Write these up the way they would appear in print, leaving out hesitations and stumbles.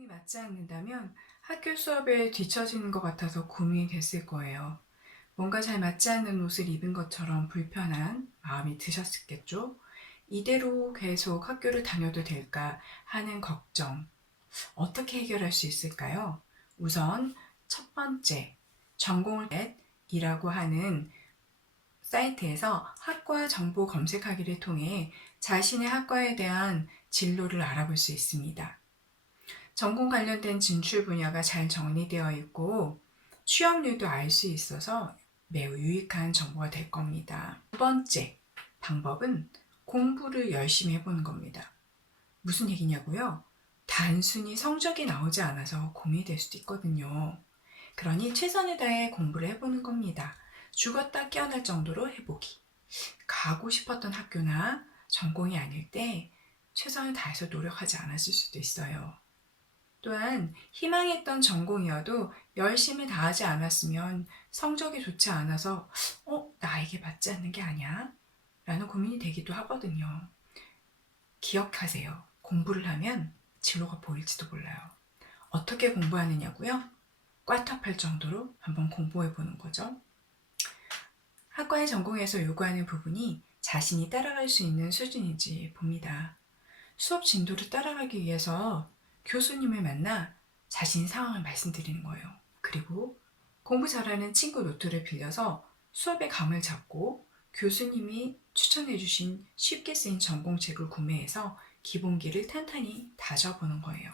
전공이 맞지 않는다면 학교 수업에 뒤처지는 것 같아서 고민이 됐을 거예요. 뭔가 잘 맞지 않는 옷을 입은 것처럼 불편한 마음이 드셨겠죠? 이대로 계속 학교를 다녀도 될까 하는 걱정, 어떻게 해결할 수 있을까요? 우선 첫 번째, 전공을 이라고 하는 사이트에서 학과 정보 검색하기를 통해 자신의 학과에 대한 진로를 알아볼 수 있습니다. 전공 관련된 진출 분야가 잘 정리되어 있고 취업률도 알 수 있어서 매우 유익한 정보가 될 겁니다. 두 번째 방법은 공부를 열심히 해보는 겁니다. 무슨 얘기냐고요? 단순히 성적이 나오지 않아서 고민이 될 수도 있거든요. 그러니 최선을 다해 공부를 해보는 겁니다. 죽었다 깨어날 정도로 해보기. 가고 싶었던 학교나 전공이 아닐 때 최선을 다해서 노력하지 않았을 수도 있어요. 또한 희망했던 전공이어도 열심히 다하지 않았으면 성적이 좋지 않아서 나에게 맞지 않는 게 아니야? 라는 고민이 되기도 하거든요. 기억하세요. 공부를 하면 진로가 보일지도 몰라요. 어떻게 공부하느냐고요? 꽈탑할 정도로 한번 공부해 보는 거죠. 학과의 전공에서 요구하는 부분이 자신이 따라갈 수 있는 수준인지 봅니다. 수업 진도를 따라가기 위해서 교수님을 만나 자신 상황을 말씀드리는 거예요. 그리고 공부 잘하는 친구 노트를 빌려서 수업의 감을 잡고 교수님이 추천해 주신 쉽게 쓰인 전공책을 구매해서 기본기를 탄탄히 다져보는 거예요.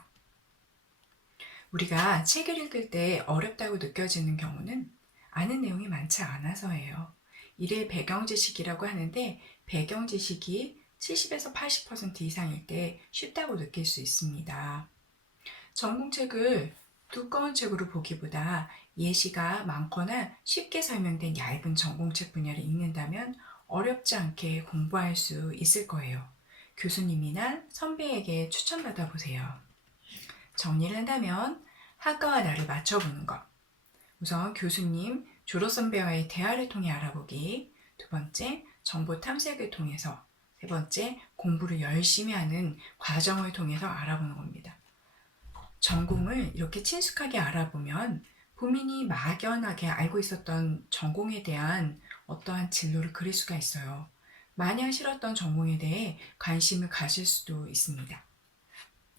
우리가 책을 읽을 때 어렵다고 느껴지는 경우는 아는 내용이 많지 않아서예요. 이를 배경지식이라고 하는데 배경지식이 70에서 80% 이상일 때 쉽다고 느낄 수 있습니다. 전공책을 두꺼운 책으로 보기보다 예시가 많거나 쉽게 설명된 얇은 전공책 분야를 읽는다면 어렵지 않게 공부할 수 있을 거예요. 교수님이나 선배에게 추천받아 보세요. 정리를 한다면 학과와 나를 맞춰보는 것. 우선 교수님, 졸업 선배와의 대화를 통해 알아보기. 두 번째, 정보 탐색을 통해서. 세 번째, 공부를 열심히 하는 과정을 통해서 알아보는 겁니다. 전공을 이렇게 친숙하게 알아보면 본인이 막연하게 알고 있었던 전공에 대한 어떠한 진로를 그릴 수가 있어요. 마냥 싫었던 전공에 대해 관심을 가질 수도 있습니다.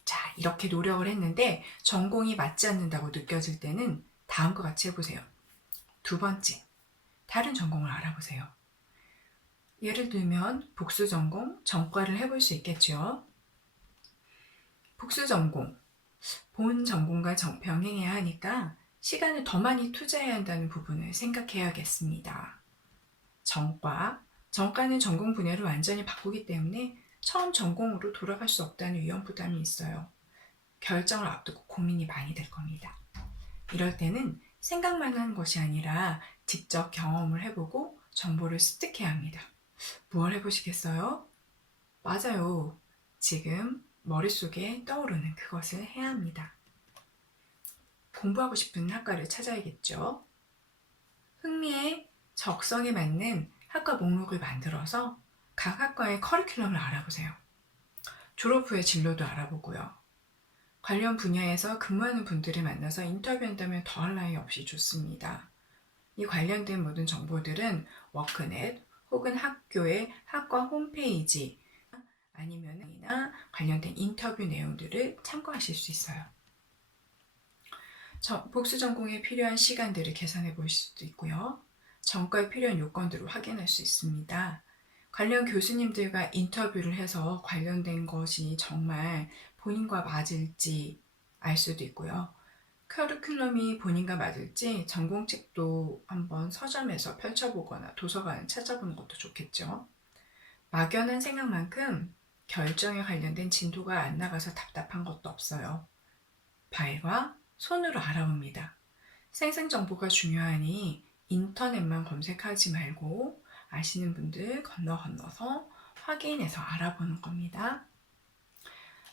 자, 이렇게 노력을 했는데 전공이 맞지 않는다고 느껴질 때는 다음과 같이 해보세요. 두 번째, 다른 전공을 알아보세요. 예를 들면 복수 전공, 전과를 해볼 수 있겠죠. 복수 전공, 본 전공과 병행해야 하니까 시간을 더 많이 투자해야 한다는 부분을 생각해야겠습니다. 전과는 전공 분야를 완전히 바꾸기 때문에 처음 전공으로 돌아갈 수 없다는 위험 부담이 있어요. 결정을 앞두고 고민이 많이 될 겁니다. 이럴 때는 생각만 하는 것이 아니라 직접 경험을 해보고 정보를 습득해야 합니다. 무얼 해보시겠어요? 맞아요. 지금 머릿속에 떠오르는 그것을 해야 합니다. 공부하고 싶은 학과를 찾아야겠죠. 흥미에 적성에 맞는 학과 목록을 만들어서 각 학과의 커리큘럼을 알아보세요. 졸업 후에 진로도 알아보고요. 관련 분야에서 근무하는 분들을 만나서 인터뷰한다면 더할 나위 없이 좋습니다. 이 관련된 모든 정보들은 워크넷 혹은 학교의 학과 홈페이지 아니면 관련된 인터뷰 내용들을 참고하실 수 있어요. 복수 전공에 필요한 시간들을 계산해 볼 수도 있고요. 전과에 필요한 요건들을 확인할 수 있습니다. 관련 교수님들과 인터뷰를 해서 관련된 것이 정말 본인과 맞을지 알 수도 있고요. 커리큘럼이 본인과 맞을지 전공책도 한번 서점에서 펼쳐보거나 도서관을 찾아보는 것도 좋겠죠. 막연한 생각만큼 결정에 관련된 진도가 안 나가서 답답한 것도 없어요. 발과 손으로 알아봅니다. 생생 정보가 중요하니 인터넷만 검색하지 말고 아시는 분들 건너서 확인해서 알아보는 겁니다.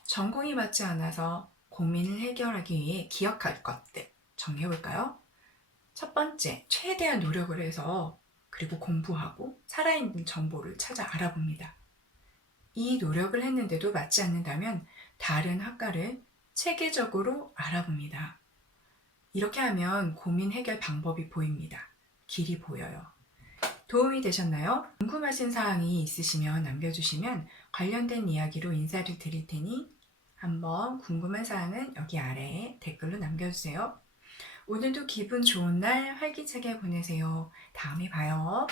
전공이 맞지 않아서 고민을 해결하기 위해 기억할 것들 정리해볼까요? 첫 번째, 최대한 노력을 해서 그리고 공부하고 살아있는 정보를 찾아 알아봅니다. 이 노력을 했는데도 맞지 않는다면 다른 학과를 체계적으로 알아봅니다. 이렇게 하면 고민 해결 방법이 보입니다. 길이 보여요. 도움이 되셨나요? 궁금하신 사항이 있으시면 남겨주시면 관련된 이야기로 인사를 드릴 테니 한번 궁금한 사항은 여기 아래에 댓글로 남겨주세요. 오늘도 기분 좋은 날 활기차게 보내세요. 다음에 봐요.